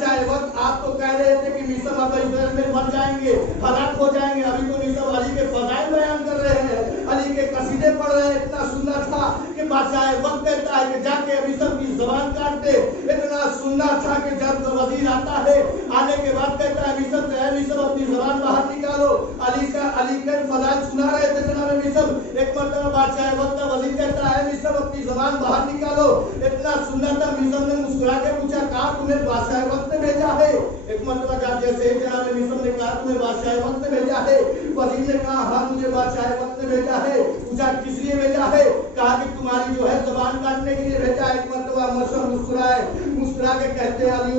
बादशाह वक्त आप तो कह रहे थे कि मिस्र अब इस्राएल में मर जाएंगे, हलाक हो जाएंगे, अभी तो मिस्र अली के फजाइल बयान कर रहे हैं, अली के कसीदे पढ़ रहे हैं। इतना सुनना था कि बादशाह वक्त कहता है कि जाके मिस्र की जबान काट दे। इतना सुनना था कि जब वजीर आता है, आने के बाद कहता है मिस्र अपनी जबान बाहर निकालो। अली के फजाइल सुना रहे थे जनाब मिस्र। एक मरतबा बादशाह वक्त का वजीर कहता है मिस्र अपनी जबान बाहर निकालो। इतना सुनना था, मिस्र ने मुस्कुरा के पूछा कहा तुम्हें बादशाह वक्त ने भेजा है? एक मरतबा जैसे ही जनाब मिस्र ने कहा तुम्हें बादशाह वक्त ने भेजा है, वजीर ने कहा हाँ मुझे बादशाह वक्त ने भेजा है। पूछा किस लिए भेजा है? कहा कि तुम्हारी जो है जबान काटने के लिए भेजा है। एक मरतबा मिस्र मुस्कुरा के कहते हैं अली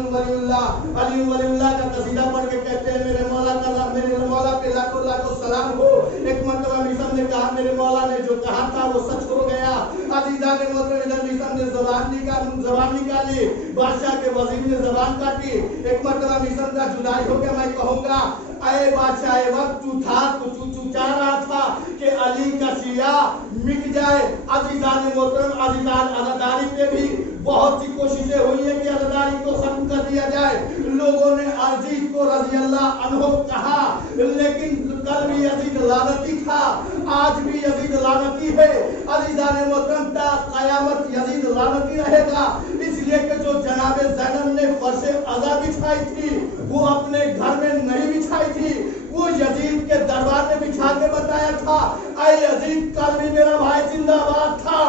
वलीउल्लाह का कसीदा पढ़ के कहते हैं मेरे मौला पे लाखों लाखों सलाम हो। एक मरतबा मिस्र ने कहा मेरे मौला ने जो कहा था वो सच हो गया। अजीजा ने मिस्र ने जबान निकाली, बादशाह के वजीर ने जबान काटी। एक मरतबा मिस्र का जुदाई हो गया। मैं कहूँगा अरे बादशाह वक्त तू चाह रहा था कि अली का शिया मिट जाए। अजीजान मोहतरम अज़ादारी पे भी बहुत सी कोशिशें हुई है कि अज़ादारी को खत्म कर दिया जाए। लोगों ने अजीज को रज़ी अल्लाह अन्हु कहा, लेकिन कल भी यजीद लानती था, आज भी यजीद लानती है। अजीजान मोहतरम ता क़यामत यजीद लानती रहेगा। इसलिए कि जो जनाब ज़ैनब ने फर्शे अज़ा बिछाई थी वो अपने घर में नहीं बिछाई थी, वो यजीद के दरबार में बिछा के बताया था ऐ यजीद कल भी मेरा भाई जिंदाबाद था,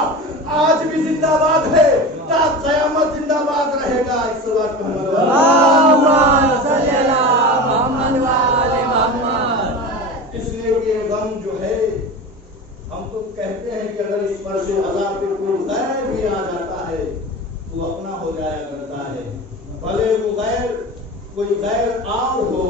आज भी जिंदाबाद है, ता क़यामत जिंदाबाद रहेगा। इसलिए ये गम जो है हम तो कहते हैं कि अगर इस पर से अज़ाब पे कोई गैर भी आ जाता है तो अपना हो जाया करता है। भले वो गैर कोई गैर आम हो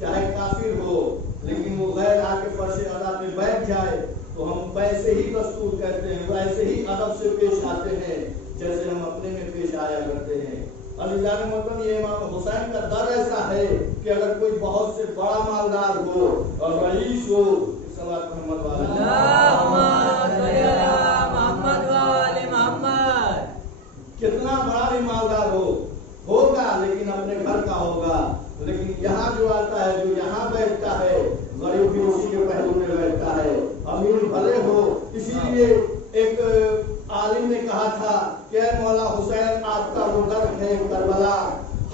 चाहे काफिर हो, लेकिन वो गैर आके फर्श अज़ाब पे बैठ जाए तो हम वैसे ही दस्तूर कहते हैं, वैसे ही अदब से पेश आते हैं जैसे हम अपने में पेश आया करते हैं। अज़ीज़ान मोहतरम ये इमाम हुसैन का दर ऐसा है कि अगर कोई बहुत से बड़ा मालदार हो और रईस हो, कितना बड़ा भी मालदार होगा लेकिन अपने घर का होगा। लेकिन यहाँ जो आता है, जो यहाँ बैठता है, गरीब भी उसी के पहलू में बैठता है। अमीर भले हो, इसीलिए एक आलिम ने कहा था कि मौला हुसैन आपका वो दर है करबला,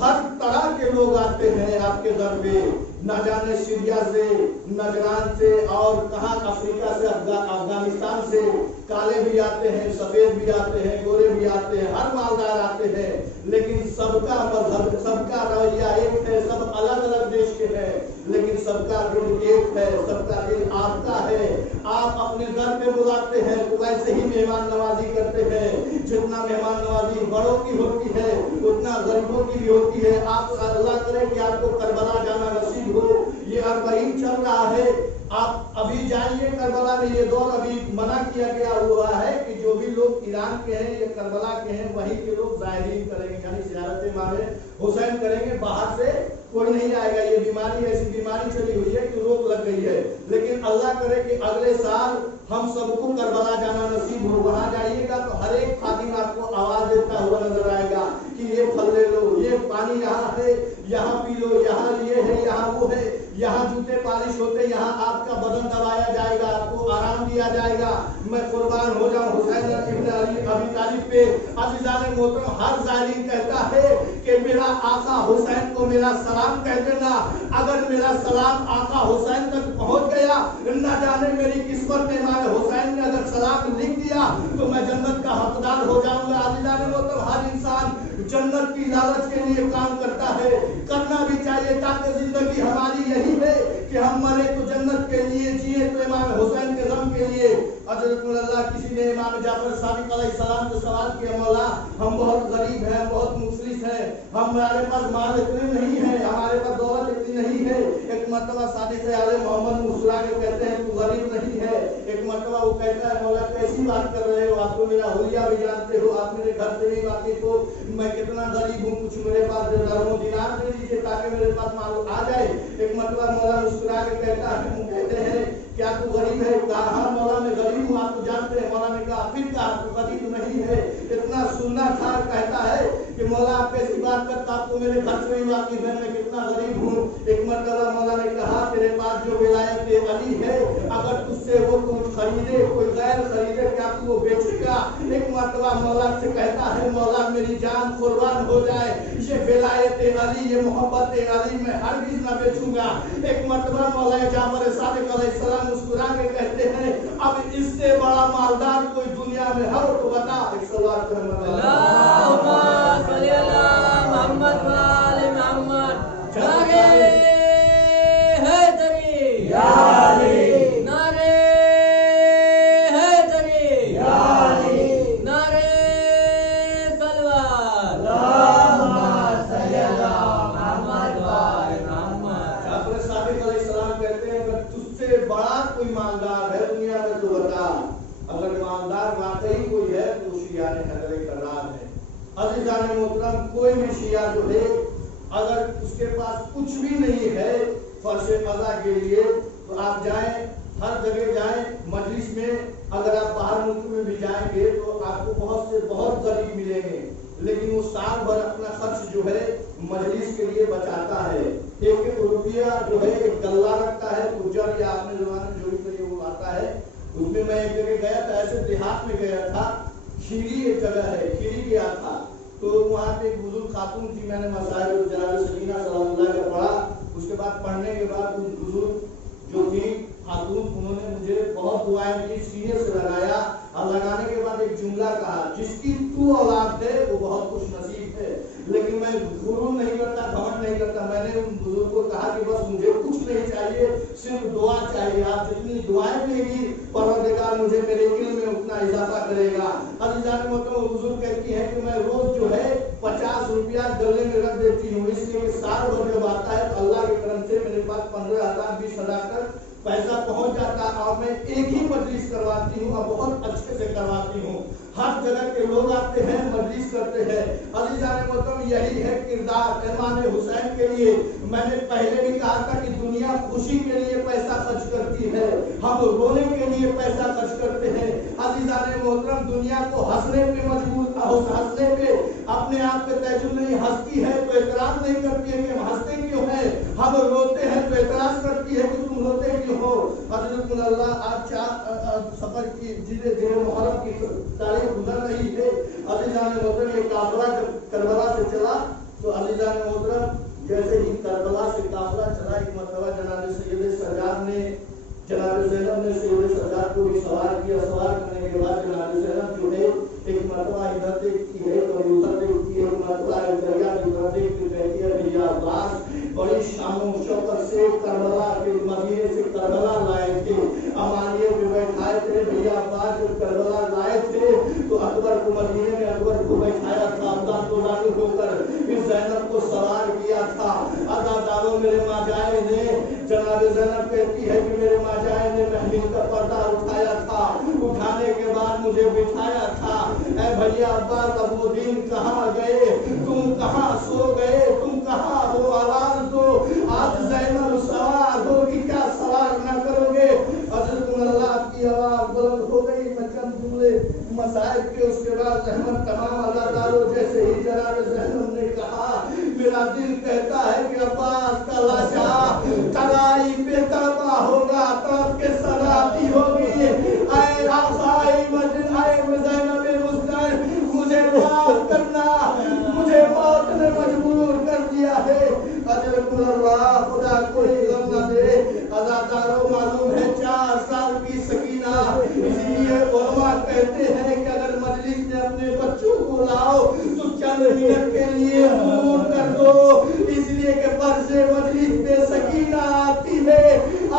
हर तरह के लोग आते हैं आपके दर पे, न जाने सीरिया से, नजरान से और कहाँ अफ्रीका से, अफगानिस्तान से, काले भी आते हैं, सफेद भी आते हैं, गोरे भी आते हैं, हर मालदार आते हैं, लेकिन सबका मजहब, सबका रवैया एक है, सब अलग अलग देश के हैं, लेकिन सबका दिल एक है, सबका दिल आपका है। आप अपने घर पे बुलाते हैं तो वैसे ही मेहमान नवाजी करते हैं। जितना मेहमान नवाजी बड़ों की होती है उतना गरीबों की भी होती है। आप अल्लाह करे कि आपको करबला जाना नसीब हो। ये 40 चल रहा है, आप अभी जाइए करबला में। ये दौर अभी मना किया गया हुआ है कि जो भी लोग ईरान के हैं या करबला के हैं वहीं के लोग ज़ायरीन करेंगे, यानी ज़ियारत इमाम हुसैन करेंगे, बाहर से कोई नहीं आएगा। ये बीमारी ऐसी बीमारी चली हुई है कि रोक लग गई है। लेकिन अल्लाह करे कि अगले साल हम सबको करबला जाना नसीब हो। वहाँ जाइएगा तो हर एक खादिम आपको आवाज देता हुआ नजर आएगा कि ये फल ले लो, ये पानी यहाँ है, यहाँ पी लो, यहाँ ये है, यहाँ वो है, यहाँ जूते पालिश होते, यहाँ आपका बदन दबाया जाएगा, आपको आराम दिया जाएगा। मैं कुर्बान हो जाऊं हुसैन इब्न अली अबी तालिब पे। अज़ीज़ान मोहतरम हर ज़ालिम कहता है कि मेरा आका हुसैन को मेरा सलाम कह देना। अगर मेरा सलाम आका हुसैन तक पहुंच गया, न जाने मेरी किस्मत में इमाम हुसैन ने अगर सलाम लिख दिया तो मैं जन्नत का हकदार हो जाऊंगा। अज़ीज़ान मोहतरम हर इंसान जन्नत की लालच के लिए काम करता है, करना भी चाहिए, ताकि जिंदगी हमारी यही है कि हम मरे तो जन्नत के लिए, जिए तो इमाम हुसैन के गम के लिए। हज़रत किसी ने इमाम जाफर सादिक अलैहिस्सलाम से सवाल किया, मौला हम बहुत गरीब हैं, बहुत मुफलिस हैं, हमारे पास माल इतने नहीं है, हमारे पास दौलत इतनी नहीं है। एक मरतबा सादिक आले मोहम्मद मुस्कुरा के कहते हैं तू गरीब नहीं है। एक मरतबा वो कहता है मौला कैसी बात कर रहे हो, आप तो मेरा हुलिया भी जानते हो, आप मेरे घर से भी वाकिफ हो, मैं कितना गरीब हूँ, कुछ मेरे पास दिनार दे दीजिए ताकि मेरे पास माल आ जाए। एक मरतबा मौला मुस्कुरा के कहता है, कहते हैं क्या तू गरीब है? कहा हाँ मौला मैं गरीब हूँ, आप तो जानते हैं। मौला ने कहा फिर कहा तू गरीब नहीं है। इतना सुनना था, कहता है कि मौला आप कैसी बात करता, आपको मेरे खर्च नहीं वाकिफ है, मैं कितना गरीब हूँ। एक मरतबा मौला ने कहा तेरे पास जो विलायत अली है, अगर तुझसे वो कुछ खरीदे, कोई गैर खरीदे, क्या तू वो बेचेगा? एक मरतबा मौला से कहता है मौला मेरी जान कुर्बान हो जाए, ये विलायत अली, ये मोहब्बत अली मैं हरगिज़ न बेचूंगा। एक मरतबा मौला जाफर सादिक अलैहिस्सलाम मुस्कुरा के कहते हैं अब इससे बड़ा मालदार कोई दुनिया में हो तो बता। एक सवाल कोई भी शिया जो है अगर उसके पास कुछ भी नहीं है फर्श कज़ा के लिए तो आप जाएं, हर जगह जाएं मजलिस में। अगर आप बाहर मुल्क में भी जाएंगे तो आपको बहुत से बहुत गरीब मिलेंगे, लेकिन वो साल भर अपना खर्च जो है मजलिस के लिए बचाता है। एक रुपया जो है एक गल्ला रखता है, गुज्जर या आपने जमाने में जो भी वो आता है, उसमें मैं एक जगह गया था, ऐसे देहात में गया था, खीरी एक जगह है, खीरी गया था, तो वहाँ पे एक बुजुर्ग खातून थी, मैंने मसाइल जनाब सकीना सलामुल्लाह का पढ़ा। उसके बाद पढ़ने के बाद उस बुजुर्ग जो थी खातून, उन्होंने मुझे बहुत दुआएं दी, सीने से लगाया और लगाने के बाद एक जुमला कहा, जिसकी तू औलाद है वो बहुत खुश नसीब है। लेकिन मैं गुरूर नहीं करता, घमंड नहीं करता। मैंने उन बुजुर्ग को कहा कि बस मुझे कुछ नहीं चाहिए, सिर्फ दुआ चाहिए। आप जितनी दुआएं देगी परवरदिगार मुझे मेरे इल्म में उतना इजाफा करेगा। अज़ीज़ान मोहतरम, बुजुर्ग कहती है कि मैं रोज जो है 50 रुपया गले में रख देती हूँ, इसलिए कि साल भर जब आता है तो अल्लाह के करम से मेरे पास 15,000 20,000 तक पैसा पहुंच जाता है और मैं एक ही मजलिस करवाती हूँ और बहुत अच्छे से करवाती हूँ। हर जगह के लोग आते हैं, मजलिस करते हैं। अज़ीज़ान मोहतरम, यही है किरदार इमाम हुसैन के लिए। मैंने पहले भी कहा था कि दुनिया खुशी के लिए पैसा खर्च करती है, हम रोने के लिए पैसा खर्च करते हैं। अज़ीज़ान मोहतरम, दुनिया को हंसने पे मजबूर, हंसने पे अपने आप पे तजुर्बा नहीं, हंसती है तो एतराज नहीं करती है कि हम हंसते क्यों हैं, हम रोते हैं तो एतराज करती है कि तुम रोते क्यों हो। अल्लाह आज सफर की जिले मुहर्रम की तारीख गुजर रही है। अज़ीज़ान मोहतरम, ये काफिला जब करबला से चला तो अज़ीज़ान मोहतरम जैसे ही करबला से काफिला चला, एक मरतबा जनाब सैयद सज्जाद ने, जनाब ज़ैनब ने सैयद सज्जाद को भी सवार किया। सवार करने के बाद जनाब ज़ैनब जो है एक मरतबा इधर देखती है और उधर देखती है, एक मरतबा दरिया इधर देखती कहती है भैया अब्बास बड़ी शामो शौकत से करबला के मदीने से करबला लाए थे, अमानिये पे बैठाए थे। भैया अब्बास जब करबला लाए थे तो अकबर को मदीने में अकबर को बैठाया था, अब्बास को लागू होकर फिर ज़ैनब को सवार किया था। अदादारों मेरे माजाए ने, जनाब ज़ैनब कहती है कि मेरे माजाए ने महमिल का पर्दा उठाया था, उठाने के बाद मुझे बिठाया था। ऐ भैया अब्बास अब वो दिन कहाँ गए, तुम कहाँ सो गए, तुम कहाँ हो, आवाज दो, आज ज़ैनब सवार होगी क्या, सवार न करोगे? अल्लाह की आवाज बुलंद हो गई। मैं चंद जुमले मसाइब के उसके बाद रहमत तमाम अदादारों, जैसे ही जनाब ज़ैनब ने कहा मेरा दिल कहता है कि अब्बास का लाशा तराई पे तड़पा होगा, तड़प के सराती होगी। ऐ आसाई मस्जिद, ऐ ज़ैनब मुझे माफ करना, मुझे मौत ने मजबूर कर दिया है। अल्लाह खुदा कोई गम न दे। अज़ादारों, मालूम है 4 साल की सकीना, इसीलिए उलमा कहते हैं कि अगर मजलिस में अपने बच्चों को लाओ तो चंद मिनट के लिए दूर कर दो, इसलिए कि फर्ज़े मजलिस पे सकीना आती है,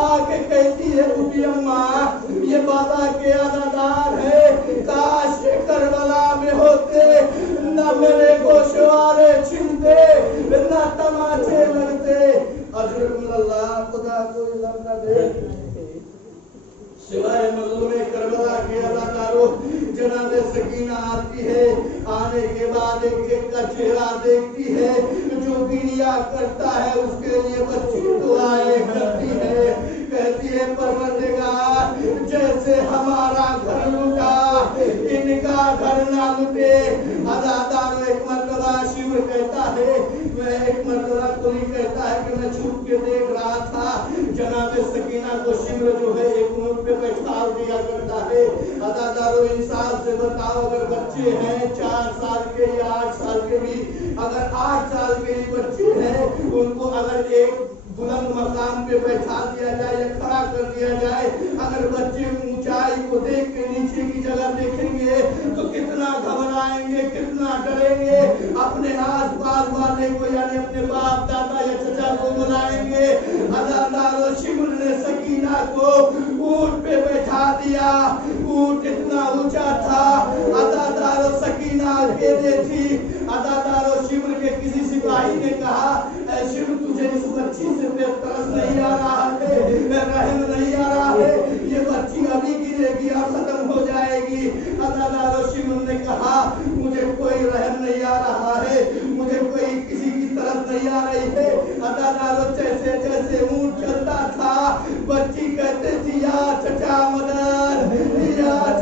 आके कहती है उबी अम्मा ये बाबा के अज़ादार है, काश करबला में होते, न मेरे गोशवारे छिनते, न तमाचे लगते। अल्लाह खुदा को इल्म न दे। सिवाय मज़लूम करबला के अज़ादारों, जनाब सकीना आती है, आने के बाद एक एक का चेहरा देखती है, जो गिरिया करता है उसके लिए बच्ची दुआएं करती है, कहती है परवरदिगार जैसे हमारा घर लुटा इनका घर ना लुटे। अज़ादारों, एक मरतबा शिव शिमर कहता है, मैं एक मरतबा कोई कहता है कि मैं छुप के देख रहा था जनाब सकीना को शिमर जो है एक ऊंट पे बैठा दिया करता है। अदादारो इंसाफ से बताओ, अगर बच्चे हैं 4 साल के या 8 साल के भी, अगर 8 साल के ही बच्चे हैं, उनको अगर एक बुलंद मकाम पे बैठा दिया जाए या खड़ा कर दिया जाए, अगर बच्चे ऊंचाई को देख के नीचे की जगह देखेंगे तो कितना घबराएंगे, कितना डरेंगे, अपने आस पास वाले को यानी अपने बाप दादा या चचा को बुलाएंगे। अदादारो शिमर ने सकीना को ऊंट पे बैठा दिया, ऊंट इतना ऊंचा था, अदादारो सकीना अकेले थी। अदादारो शिमर के किसी सिपाही ने कहा, शिमर तुझे इस बच्ची से तरस नहीं आ रहा है, रहम नहीं आ रहा है, ये बच्ची अभी गिरेगी और खत्म हो जाएगी। अदादारो शिमर ने कहा, मुझे कोई रहम नहीं आ रहा है, मुझे कोई किसी की तरस नहीं आ रही है। अदादारो जैसे जैसे ऊंट चलता था, बच्ची कहते थी, या चचा